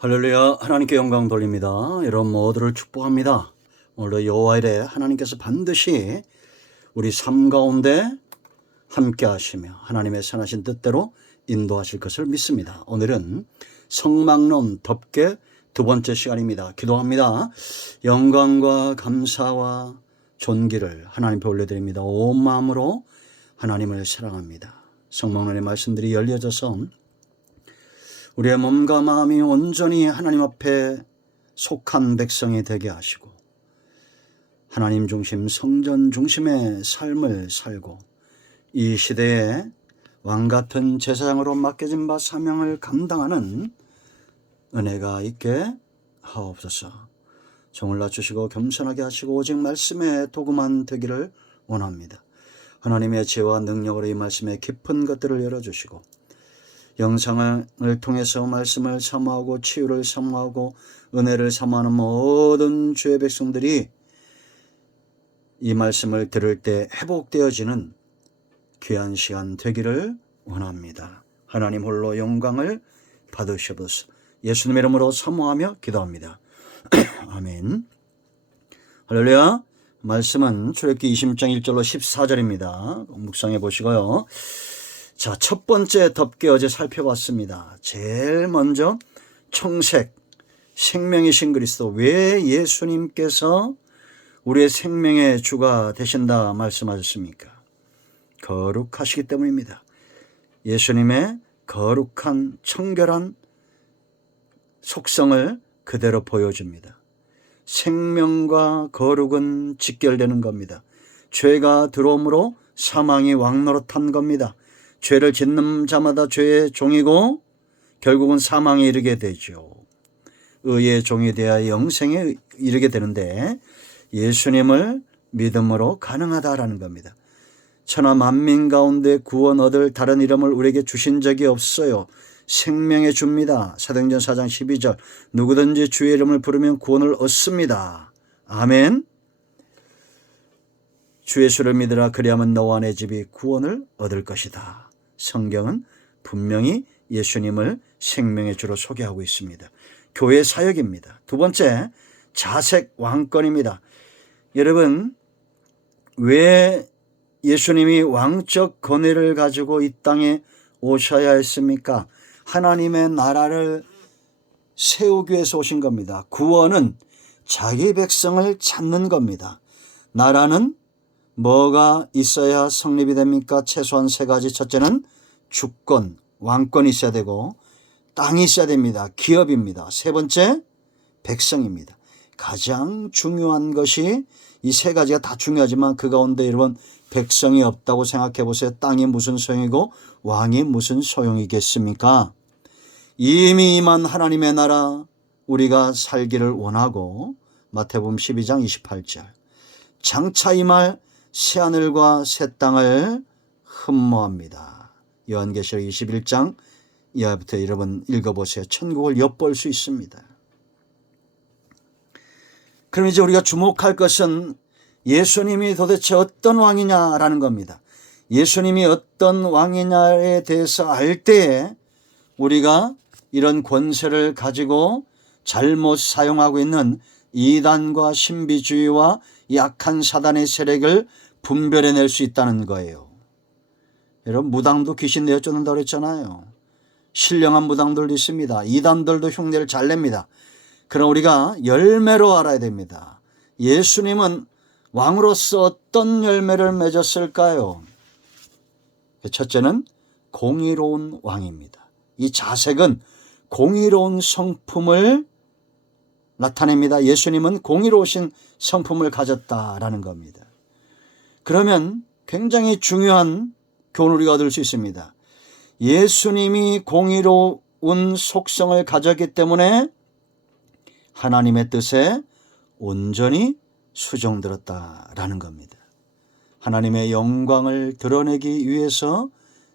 할렐루야. 하나님께 영광 돌립니다. 여러분 모두를 축복합니다. 오늘도 여호와이래 하나님께서 반드시 우리 삶 가운데 함께 하시며 하나님의 선하신 뜻대로 인도하실 것을 믿습니다. 오늘은 성막론 덮개 두 번째 시간입니다. 기도합니다. 영광과 감사와 존귀를 하나님께 올려드립니다. 온 마음으로 하나님을 사랑합니다. 성막론의 말씀들이 열려져서 우리의 몸과 마음이 온전히 하나님 앞에 속한 백성이 되게 하시고 하나님 중심, 성전 중심의 삶을 살고 이 시대에 왕같은 제사장으로 맡겨진 바 사명을 감당하는 은혜가 있게 하옵소서. 종을 낮추시고 겸손하게 하시고 오직 말씀에 도구만 되기를 원합니다. 하나님의 지혜와 능력으로 이 말씀의 깊은 것들을 열어주시고 영상을 통해서 말씀을 사모하고 치유를 사모하고 은혜를 사모하는 모든 주의 백성들이 이 말씀을 들을 때 회복되어지는 귀한 시간 되기를 원합니다. 하나님 홀로 영광을 받으셔서 예수님의 이름으로 사모하며 기도합니다. 아멘. 할렐루야. 말씀은 출애굽기 20장 1절로 14절입니다. 묵상해 보시고요. 자, 첫 번째 덮개 어제 살펴봤습니다. 제일 먼저 청색, 생명이신 그리스도. 왜 예수님께서 우리의 생명의 주가 되신다 말씀하셨습니까? 거룩하시기 때문입니다. 예수님의 거룩한 청결한 속성을 그대로 보여줍니다. 생명과 거룩은 직결되는 겁니다. 죄가 들어옴으로 사망이 왕노릇한 겁니다. 죄를 짓는 자마다 죄의 종이고 결국은 사망에 이르게 되죠. 의의 종이 되어 영생에 이르게 되는데 예수님을 믿음으로 가능하다라는 겁니다. 천하 만민 가운데 구원 얻을 다른 이름을 우리에게 주신 적이 없어요. 생명의 주입니다. 사도행전 4장 12절 누구든지 주의 이름을 부르면 구원을 얻습니다. 아멘. 주 예수를 믿으라 그리하면 너와 내 집이 구원을 얻을 것이다. 성경은 분명히 예수님을 생명의 주로 소개하고 있습니다. 교회 사역입니다. 두 번째, 자색 왕권입니다. 여러분, 왜 예수님이 왕적 권위를 가지고 이 땅에 오셔야 했습니까? 하나님의 나라를 세우기 위해서 오신 겁니다. 구원은 자기 백성을 찾는 겁니다. 나라는 뭐가 있어야 성립이 됩니까? 최소한 세 가지. 첫째는 주권, 왕권이 있어야 되고 땅이 있어야 됩니다. 기업입니다. 세 번째, 백성입니다. 가장 중요한 것이 이 세 가지가 다 중요하지만 그 가운데 여러분 백성이 없다고 생각해 보세요. 땅이 무슨 소용이고 왕이 무슨 소용이겠습니까? 이미 임한 하나님의 나라 우리가 살기를 원하고 마태복음 12장 28절 장차 임할 새하늘과 새 땅을 흠모합니다. 요한계시록 21장 이하부터 여러분 읽어보세요. 천국을 엿볼 수 있습니다. 그럼 이제 우리가 주목할 것은 예수님이 도대체 어떤 왕이냐라는 겁니다. 예수님이 어떤 왕이냐에 대해서 알 때에 우리가 이런 권세를 가지고 잘못 사용하고 있는 이단과 신비주의와 약한 사단의 세력을 분별해낼 수 있다는 거예요. 여러분 무당도 귀신 내쫓는다고 그랬잖아요. 신령한 무당들도 있습니다. 이단들도 흉내를 잘 냅니다. 그럼 우리가 열매로 알아야 됩니다. 예수님은 왕으로서 어떤 열매를 맺었을까요? 첫째는 공의로운 왕입니다. 이 자색은 공의로운 성품을 나타냅니다. 예수님은 공의로우신 성품을 가졌다라는 겁니다. 그러면 굉장히 중요한 교훈을 우리가 얻을 수 있습니다. 예수님이 공의로운 속성을 가졌기 때문에 하나님의 뜻에 온전히 수종들었다라는 겁니다. 하나님의 영광을 드러내기 위해서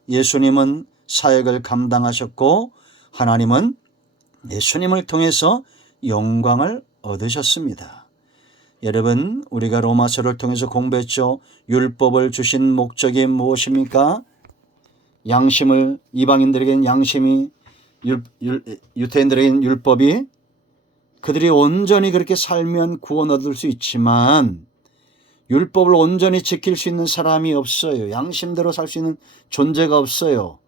예수님은 사역을 감당하셨고 하나님은 예수님을 통해서 영광을 얻으셨습니다. 여러분 우리가 로마서를 통해서 공부했죠. 율법을 주신 목적이 무엇입니까? 양심을 이방인들에게는 양심이 유대인들에게는 율법이 그들이 온전히 그렇게 살면 구원 얻을 수 있지만 율법을 온전히 지킬 수 있는 사람이 없어요. 양심대로 살 수 있는 존재가 없어요.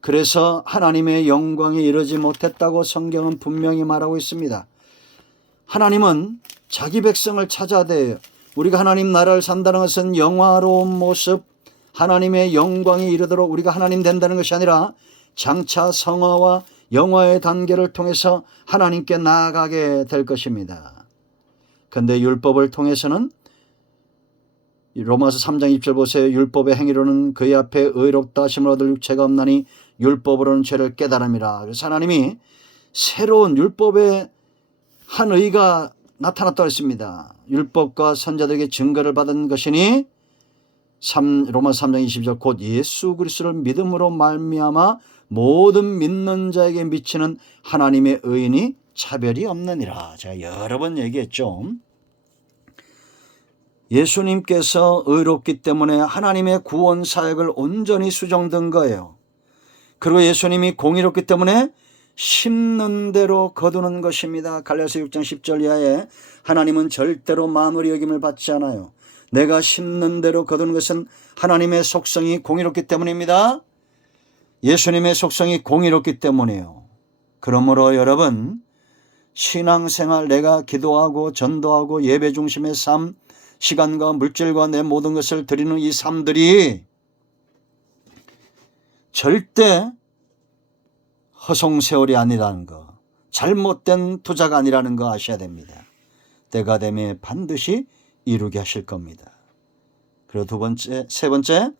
그래서 하나님의 영광에 이르지 못했다고 성경은 분명히 말하고 있습니다. 하나님은 자기 백성을 찾아대요. 우리가 하나님 나라를 산다는 것은 영화로운 모습, 하나님의 영광에 이르도록 우리가 하나님 된다는 것이 아니라 장차 성화와 영화의 단계를 통해서 하나님께 나아가게 될 것입니다. 그런데 율법을 통해서는 로마서 3장 20절 보세요. 율법의 행위로는 그의 앞에 의롭다 하심을 얻을 육체가 없나니 율법으로는 죄를 깨달음이라. 그래서 하나님이 새로운 율법의 한 의가 나타났다고 했습니다. 율법과 선자들에게 증거를 받은 것이니 로마서 3장 20절 곧 예수 그리스도를 믿음으로 말미암아 모든 믿는 자에게 미치는 하나님의 의인이 차별이 없느니라. 제가 여러 번 얘기했죠. 예수님께서 의롭기 때문에 하나님의 구원 사역을 온전히 수정된 거예요. 그리고 예수님이 공의롭기 때문에 심는 대로 거두는 것입니다. 갈라디아서 6장 10절 이하에 하나님은 절대로 만월의 여김을 받지 않아요. 내가 심는 대로 거두는 것은 하나님의 속성이 공의롭기 때문입니다. 예수님의 속성이 공의롭기 때문이에요. 그러므로 여러분, 신앙생활, 내가 기도하고 전도하고 예배 중심의 삶, 시간과 물질과 내 모든 것을 드리는 이 삶들이 절대 허송세월이 아니라는 거, 잘못된 투자가 아니라는 거 아셔야 됩니다. 때가 되면 반드시 이루게 하실 겁니다. 그리고 세 번째,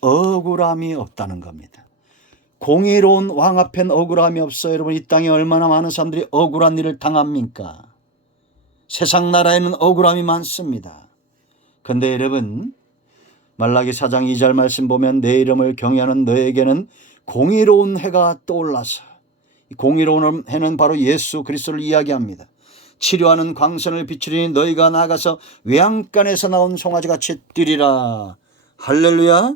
억울함이 없다는 겁니다. 공의로운 왕 앞엔 억울함이 없어요. 여러분, 이 땅에 얼마나 많은 사람들이 억울한 일을 당합니까? 세상 나라에는 억울함이 많습니다. 그런데 여러분, 말라기 4장 2절 말씀 보면 내 이름을 경외하는 너에게는 공의로운 해가 떠올라서, 공의로운 해는 바로 예수 그리스도를 이야기합니다. 치료하는 광선을 비추리니 너희가 나아가서 외양간에서 나온 송아지같이 뛰리라. 할렐루야.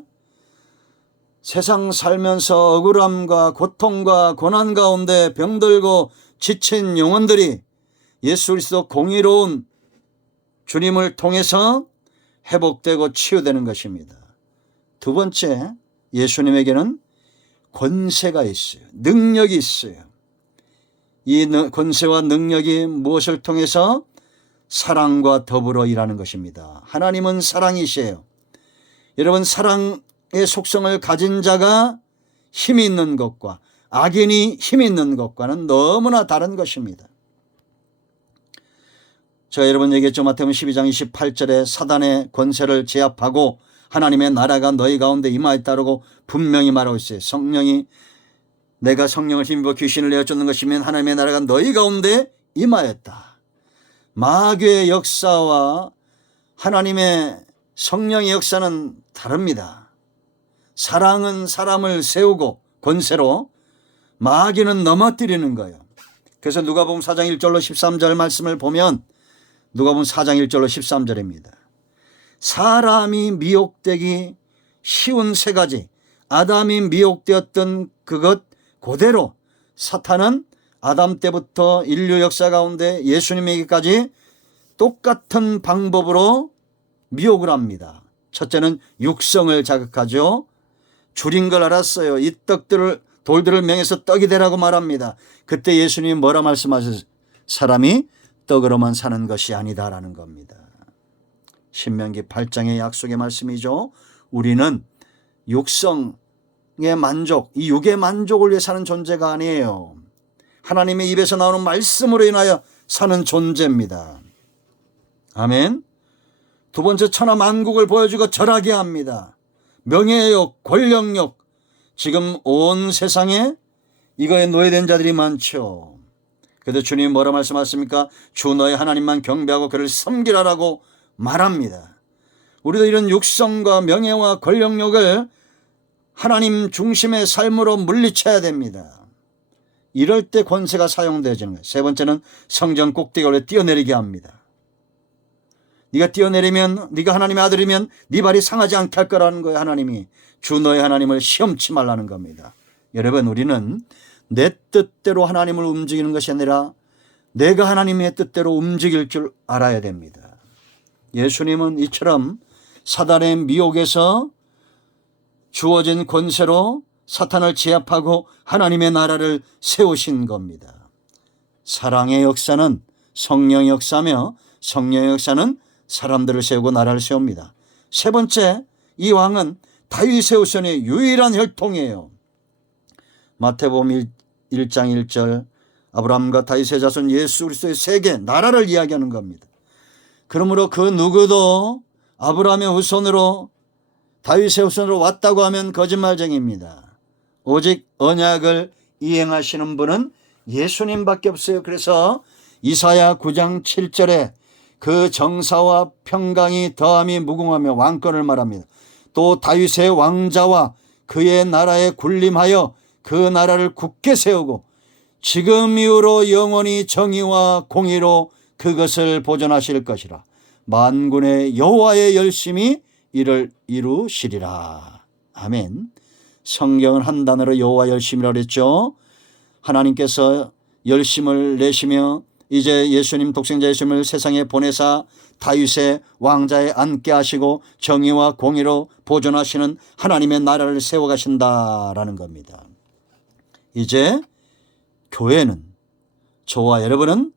세상 살면서 억울함과 고통과 고난 가운데 병들고 지친 영혼들이 예수 그리스도 공의로운 주님을 통해서 회복되고 치유되는 것입니다. 두 번째, 예수님에게는 권세가 있어요. 능력이 있어요. 이 권세와 능력이 무엇을 통해서? 사랑과 더불어 일하는 것입니다. 하나님은 사랑이시에요. 여러분, 사랑의 속성을 가진 자가 힘이 있는 것과 악인이 힘이 있는 것과는 너무나 다른 것입니다. 제가 여러 번 얘기했죠. 마태복음 12장 28절에 사단의 권세를 제압하고 하나님의 나라가 너희 가운데 임하였다라고 분명히 말하고 있어요. 성령이, 내가 성령을 힘입어 귀신을 내어 쫓는 것이면 하나님의 나라가 너희 가운데 임하였다. 마귀의 역사와 하나님의 성령의 역사는 다릅니다. 사랑은 사람을 세우고 권세로, 마귀는 넘어뜨리는 거예요. 그래서 누가복음 4장 1절로 13절 말씀을 보면, 누가복음 4장 1절로 13절입니다. 사람이 미혹되기 쉬운 세 가지, 아담이 미혹되었던 그것 그대로 사탄은 아담 때부터 인류 역사 가운데 예수님에게까지 똑같은 방법으로 미혹을 합니다. 첫째는 육성을 자극하죠. 줄인 걸 알았어요. 이 돌들을 명해서 떡이 되라고 말합니다. 그때 예수님이 뭐라 말씀하셨어요? 사람이 떡으로만 사는 것이 아니다라는 겁니다. 신명기 8장의 약속의 말씀이죠. 우리는 육성의 만족, 이 육의 만족을 위해 사는 존재가 아니에요. 하나님의 입에서 나오는 말씀으로 인하여 사는 존재입니다. 아멘. 두 번째, 천하 만국을 보여주고 절하게 합니다. 명예욕, 권력욕, 지금 온 세상에 이거에 노예된 자들이 많죠. 그래도 주님이 뭐라 말씀하십니까? 주 너의 하나님만 경배하고 그를 섬기라라고 말합니다. 우리도 이런 육성과 명예와 권력욕을 하나님 중심의 삶으로 물리쳐야 됩니다. 이럴 때 권세가 사용되어지는 거예요. 세 번째는 성전 꼭대기 올려 뛰어내리게 합니다. 네가 뛰어내리면, 네가 하나님의 아들이면 네 발이 상하지 않게 할 거라는 거예요. 하나님이 주 너의 하나님을 시험치 말라는 겁니다. 여러분, 우리는 내 뜻대로 하나님을 움직이는 것이 아니라 내가 하나님의 뜻대로 움직일 줄 알아야 됩니다. 예수님은 이처럼 사단의 미혹에서 주어진 권세로 사탄을 제압하고 하나님의 나라를 세우신 겁니다. 사랑의 역사는 성령의 역사며 성령의 역사는 사람들을 세우고 나라를 세웁니다. 세 번째, 이 왕은 다윗의 후손의 유일한 혈통이에요. 마태복음 1장 1절, 아브라함과 다윗의 자손 예수 그리스도의 세계 나라를 이야기하는 겁니다. 그러므로 그 누구도 아브라함의 후손으로 다윗의 후손으로 왔다고 하면 거짓말쟁이입니다. 오직 언약을 이행하시는 분은 예수님밖에 없어요. 그래서 이사야 9장 7절에 그 정사와 평강이 더함이 무궁하며 왕권을 말합니다. 또 다윗의 왕자와 그의 나라에 군림하여 그 나라를 굳게 세우고 지금 이후로 영원히 정의와 공의로 그것을 보존하실 것이라. 만군의 여호와의 열심히 이를 이루시리라. 아멘. 성경은 한 단어로 여호와 열심이라고 그랬죠. 하나님께서 열심을 내시며 이제 예수님 독생자 예수님을 세상에 보내사 다윗의 왕자에 앉게 하시고 정의와 공의로 보존하시는 하나님의 나라를 세워가신다라는 겁니다. 이제 교회는, 저와 여러분은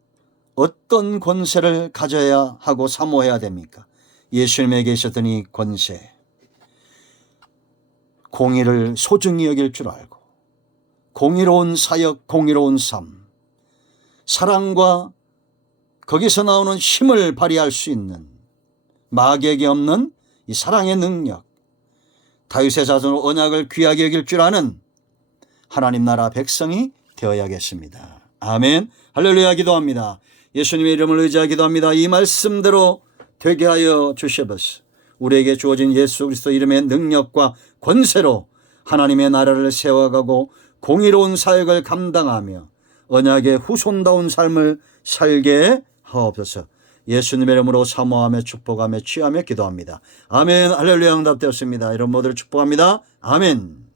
어떤 권세를 가져야 하고 사모해야 됩니까? 예수님에게 있었던 이 권세, 공의를 소중히 여길 줄 알고 공의로운 사역, 공의로운 삶, 사랑과 거기서 나오는 힘을 발휘할 수 있는 마귀에게 없는 이 사랑의 능력, 다윗의 자손으로 언약을 귀하게 여길 줄 아는 하나님 나라 백성이 되어야겠습니다. 아멘. 할렐루야. 기도합니다. 예수님의 이름을 의지하여 기도합니다. 이 말씀대로 되게 하여 주시옵소서. 우리에게 주어진 예수 그리스도 이름의 능력과 권세로 하나님의 나라를 세워가고 공의로운 사역을 감당하며 언약의 후손다운 삶을 살게 하옵소서. 예수님의 이름으로 사모하며 축복하며 취하며 기도합니다. 아멘. 할렐루야. 응답되었습니다. 이런 모두를 축복합니다. 아멘.